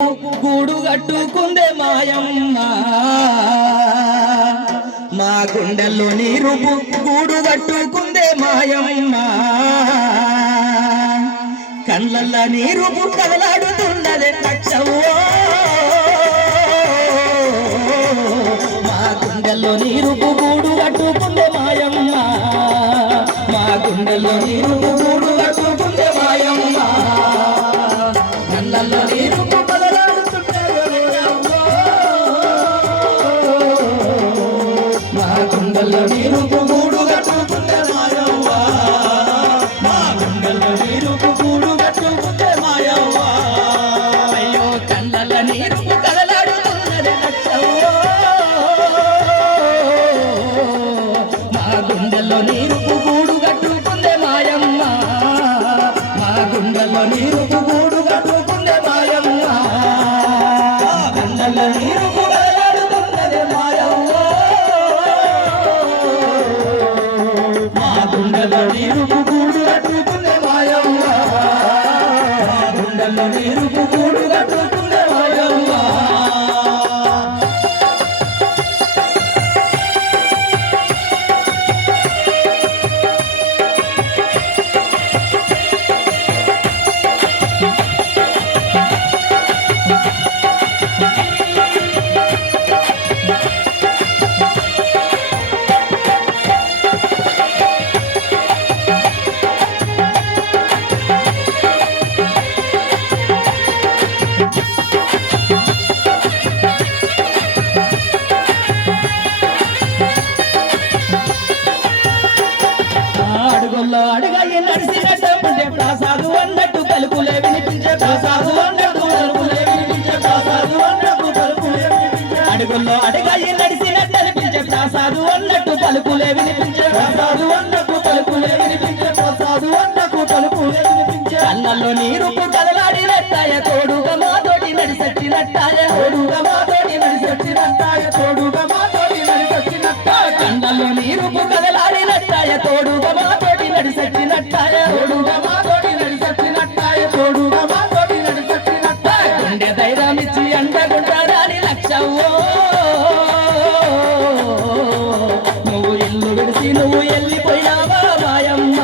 గూడు కట్టుకుందే మాయమ్మ మా గుండెల్లో నీరు గూడు కట్టుకుందే మాయమ్మ కళ్ళల్లో నీరు కదలాడుతున్నదే లక్షవో మా గుండెల్లో నీరు గూడు కట్టుకుందే మాయమ్మ మా గుండెల్లో నీరు గూడు కట్టుకుందే మాయమ్మ కళ్ళల్లో నీరు గుండెల్లో నీరు గూడు కట్టుకుందే మాయవ్వ మా గుండెల్లో నీరు గూడు కట్టుకుందే మాయవ్వ అయ్యో కళ్ళల నీరు కదలాడుతున్నది లక్షవ్వ మా గుండెల్లో నీరు గూడు కట్టుకుందే మాయమ్మ మా గుండెల్లో నీరు గూడు కట్టుకుందే మాయమ్మ కళ్ళల నీరు కదలాడుతున్నది మాయవ్వ గుండెల్లో నీరు గూడు కట్టుకుందే మాయవ్వ గుండెల్లో నీరు గూడు కట్టుకుందే మాయవ్వ అడుగుల్లో అడుగాయి నడిచినట్టే ప్రసాదు అన్నట్టు పలుకులే వినిపించే ప్రసాదు అన్నట్టు పలుకులే వినిపించే ప్రసాదు అన్నట్టు పలుకులే వినిపించే అడుగుల్లో అడుగాయి నడిచినట్టు అనిపించే ప్రసాదు అన్నట్టు పలుకులే వినిపించే ప్రసాదు అన్నట్టు పలుకులే వినిపించే ప్రసాదు అన్నట్టు పలుకులే వినిపించే కళ్ళల్లో నీరు కదలాడినట్టాయ తోడుగా మాతోటి నడిసచ్చినట్టాయ తోడుగా మాతోటి నడిసచ్చినట్టాయ తోడుగా మాతోటి నడిసచ్చినట్టాయ కళ్ళల్లో నీరు కదలాడినట్టాయ తోడుగా నడిసచ్చినట్టాయ తోడుగా మాతోటి నడిసచ్చినట్టాయ తోడుగా మాతోటి నడిసచ్చినట్టాయ గుండె ధైర్యమిచ్చి అండగుంటాడని లక్షవ్వో నువ్వు ఇల్లు విడిసి నువ్వు వెళ్ళిపోయినావా మాయమ్మ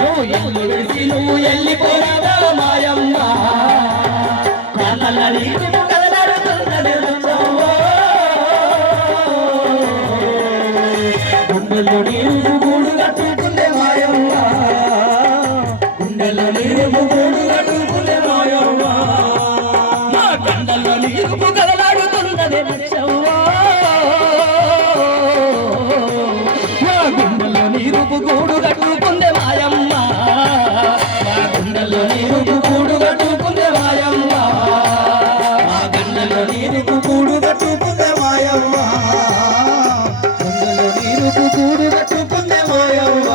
నువ్వు ఇల్లు విడిసి నువ్వు వెళ్ళిపోయినావా మాయమ్మ కళ్ళ నీకు కదలాడుతున్నది లక్షవ్వో గుండెల్లో నీరు గూడు కట్టుకుందే మాయవ్వ గుండెల్లో నీరు గూడు కట్టుకుందే మాయవ్వ మా కండల్లో నీరు కదలాడుతున్నది లక్షవ్వ మా గుండెల్లో నీరు గూడు కట్టుకుందే మాయమ్మ మా గుండెల్లో నీరు గూడు కట్టుకుందే మాయమ్మ మా కండల్లో నీరు గూడు కట్టుకుందే మాయమ్మ గుండెల్లో నీరు గూడు కట్టుకుందే మాయవ్వ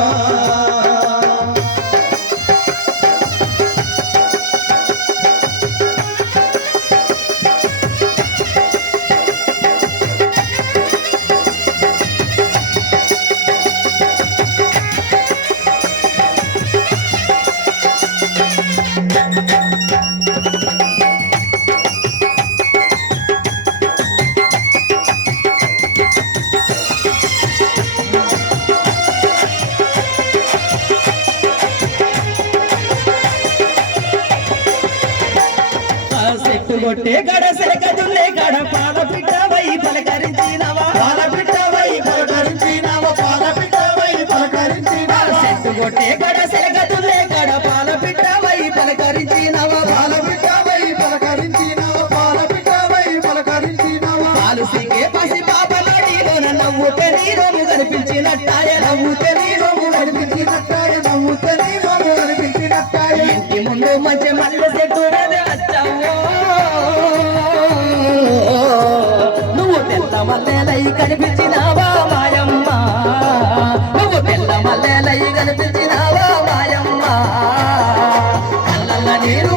కొట్టే గడ సెలకదులే గడ పాల పిట్టవై పలకరించినవా పాల పిట్టవై పలకరించినవా పాల పిట్టవై పలకరించినవా చెట్టు కొట్టే గడ సెలకదులే గడ పాల పిట్టవై పలకరించినవా పాల పిట్టవై పలకరించినవా పాల పిట్టవై పలకరించినవా పాలు సీకే పసి పాప నడిలోన నవ్వుతే నీరోము కనిపించినట్టాయ నవ్వుతే నీరోము కనిపించినట్టాయ నవ్వుతే నీరోము కనిపించినట్టాయ ఇంటి ముందు మంచి మల్లె చెట్టు వచ్చావో నువ్వు తెల్ల మల్లెలై కనిపించినావా మాయమ్మ నువ్వు తెల్ల మల్లెలై కనిపించినావా మాయమ్మ కళ్ళ నీరు